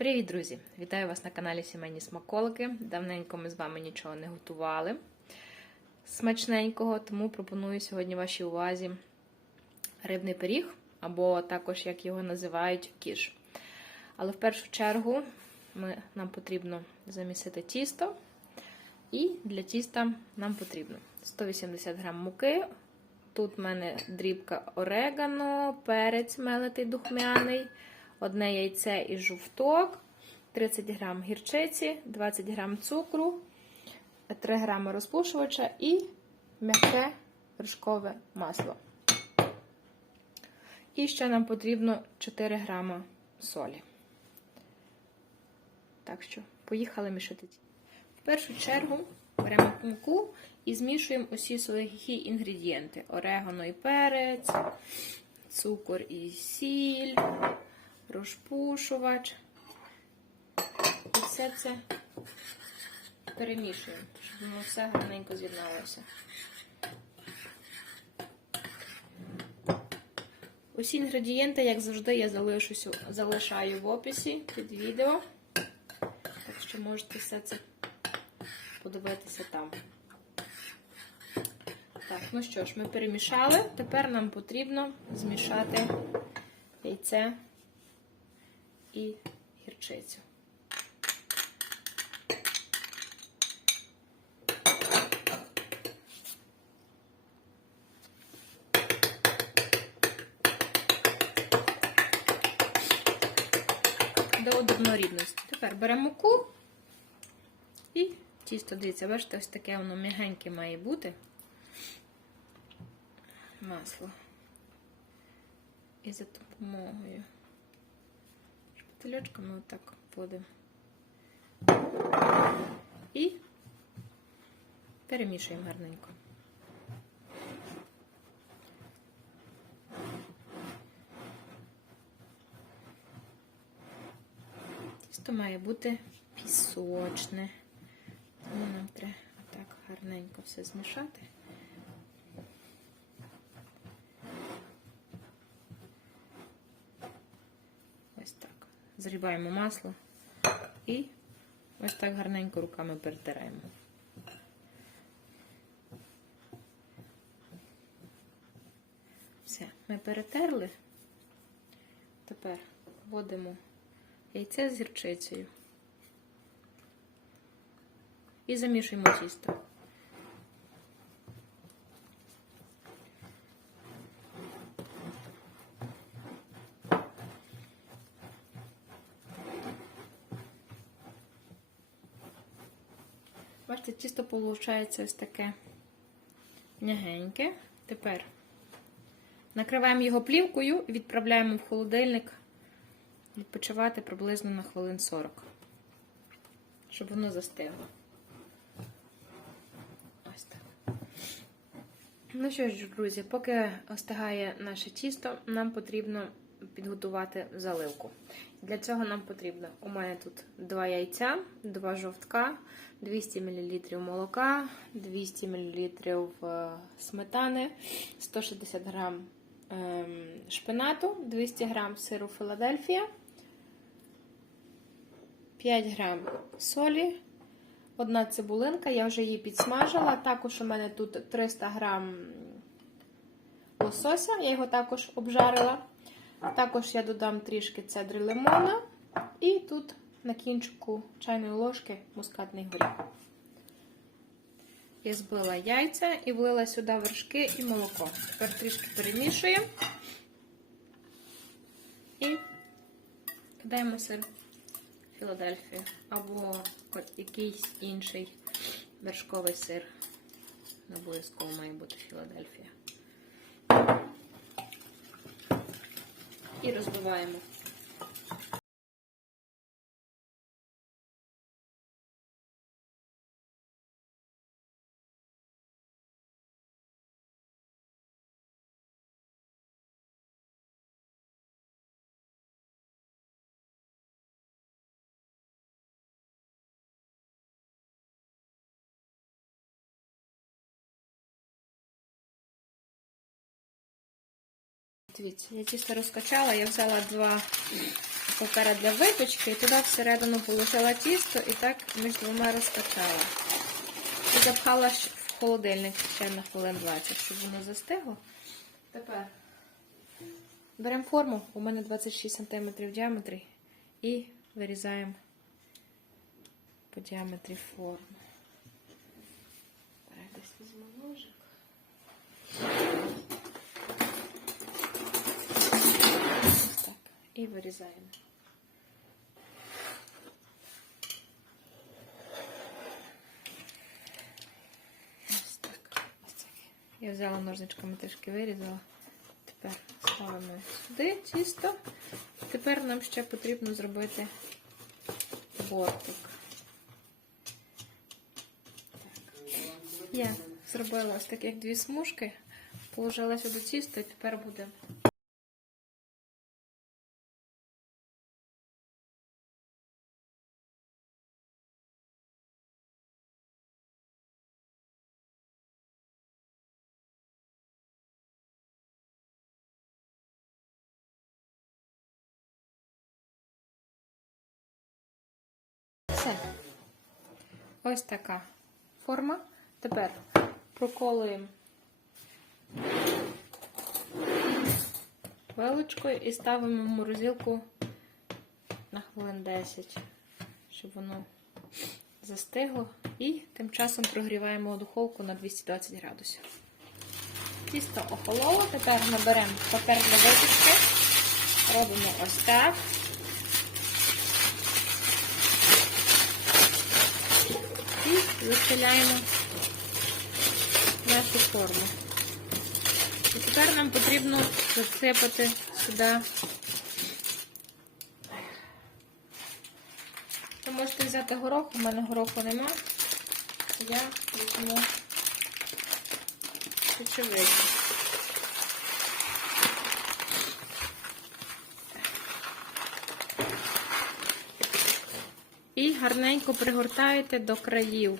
Привіт, друзі! Вітаю вас на каналі Сімейні Смаколики. Давненько ми з вами нічого не готували смачненького, тому пропоную сьогодні вашій увазі рибний пиріг, або також, як його називають, кіш. Але в першу чергу ми, нам потрібно замісити тісто, і для тіста нам потрібно 180 г муки. Тут в мене дрібка орегано, перець мелитий духмяний, одне яйце і жовток, 30 г гірчиці, 20 г цукру, 3 г розпушувача і м'яке вершкове масло. І ще нам потрібно 4 г солі. Так що, поїхали мішати. В першу чергу беремо муку і змішуємо усі сухі інгредієнти: орегано і перець, цукор і сіль, розпушувач. І все це перемішуємо, щоб воно все гарненько з'єдналося. Усі інгредієнти, як завжди, я залишу, залишаю в описі під відео. Так що можете все це подивитися там. Так, ну що ж, ми перемішали. Тепер нам потрібно змішати яйце і гірчицю. До однорідності. Тепер беремо муку і тісто, дивіться, бачите, ось таке воно м'ягеньке має бути. Масло. І за допомогою шпательочками отак вводимо. І перемішуємо гарненько. Тісто має бути пісочне. Тому нам треба так гарненько все змішати. Ось так. Зрібаємо масло і ось так гарненько руками перетираємо. Все, ми перетерли. Тепер вводимо яйце з гірчицею. І замішуємо тісто. Бачите, тісто виходить ось таке м'ягеньке. Тепер накриваємо його плівкою і відправляємо в холодильник відпочивати приблизно на хвилин 40, щоб воно застигло. Ось так. Ну що ж, друзі, поки остигає наше тісто, нам потрібно підготувати заливку. Для цього нам потрібно, у мене тут 2 яйця, 2 жовтка, 200 мл молока, 200 мл сметани, 160 г шпинату, 200 г сиру Філадельфія, 5 г солі, одна цибулинка, я вже її підсмажила. Також у мене тут 300 г лосося, я його також обжарила. Також я додам трішки цедри лимона. І тут на кінчику чайної ложки мускатний горіх. Я збила яйця і влила сюди вершки і молоко. Тепер трішки перемішуємо і додаємо сир Філадельфію або якийсь інший вершковий сир. Не обов'язково має бути Філадельфія. І розбиваємо. Дивіться, я тісто розкачала, я взяла два папера для випічки і туди всередину положила тісто і так між двома розкачала. І запхала в холодильник ще на хвилин 20, щоб воно застигло. Тепер беремо форму, у мене 26 см в діаметрі, і вирізаємо по діаметрі форму. Так, десь візьму ножик. Ось Так, і вирізаємо. Ось так. Ось так. Я взяла ножничками трішки вирізала. Тепер ставимо сюди тісто. Тепер нам ще потрібно зробити бортик. Я зробила ось таких дві смужки, положила сюди тісто і тепер буде. Все. Ось така форма. Тепер проколуємо вилочкою і ставимо в морозилку на хвилин 10, щоб воно застигло. І тим часом прогріваємо духовку на 220 градусів. Тісто охололо, тепер наберемо папер для випічки, робимо ось так. І виставляємо нашу форму. І тепер нам потрібно засипати сюди. Ви можете взяти горох, у мене гороху нема. Я візьму сечовицю. І гарненько пригортаєте до країв,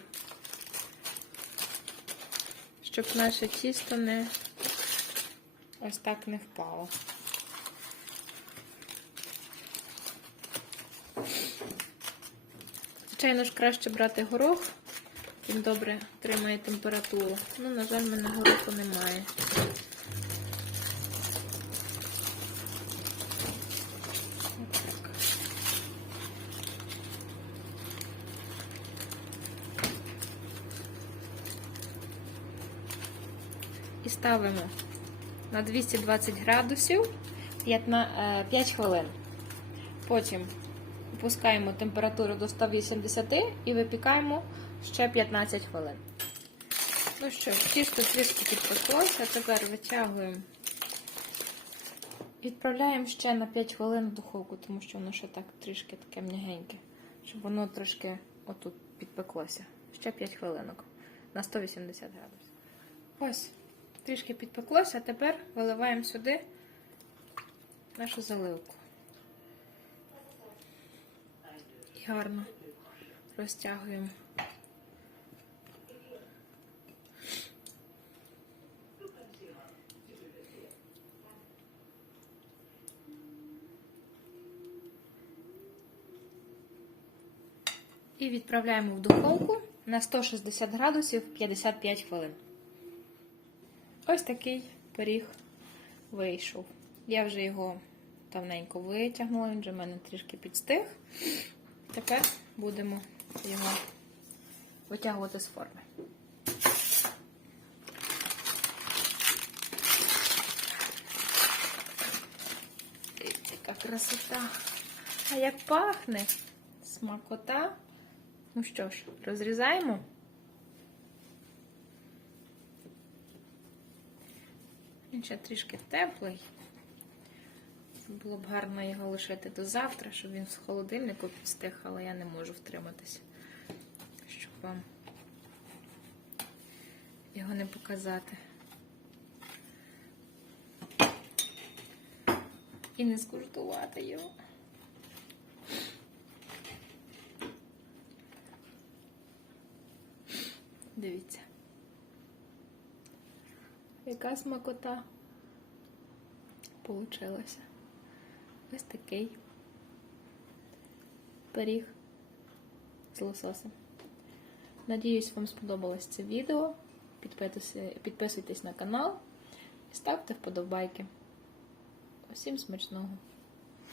щоб наше тісто не ось так не впало. Звичайно ж, краще брати горох, він добре тримає температуру. Ну, на жаль, в мене гороху немає. І ставимо на 220 градусів 5 хвилин. Потім опускаємо температуру до 180 і випікаємо ще 15 хвилин. Ну що, тісто трішки підпеклося, тепер витягуємо. Відправляємо ще на 5 хвилин в духовку, тому що воно ще так трішки таке м'ягеньке, щоб воно трошки отут підпеклося. Ще 5 хвилинок на 180 градусів. Ось, трішки підпеклося, а тепер виливаємо сюди нашу заливку. І гарно розтягуємо. І відправляємо в духовку на 160 градусів 55 хвилин. Ось такий пиріг вийшов. Я вже його давненько витягнула, він вже в мене трішки підстиг. Тепер будемо його витягувати з форми. Яка красота. А як пахне смакота. Ну що ж, розрізаємо. Він ще трішки теплий. Було б гарно його лишити до завтра, щоб він з холодильнику підстиг, але я не можу втриматися, щоб вам його не показати. І не скуштувати його. Дивіться. Яка смакота получилася. Ось такий пиріг з лососем. Надіюсь, вам сподобалось це відео. Підписуйтесь на канал і ставте вподобайки. Усім смачного!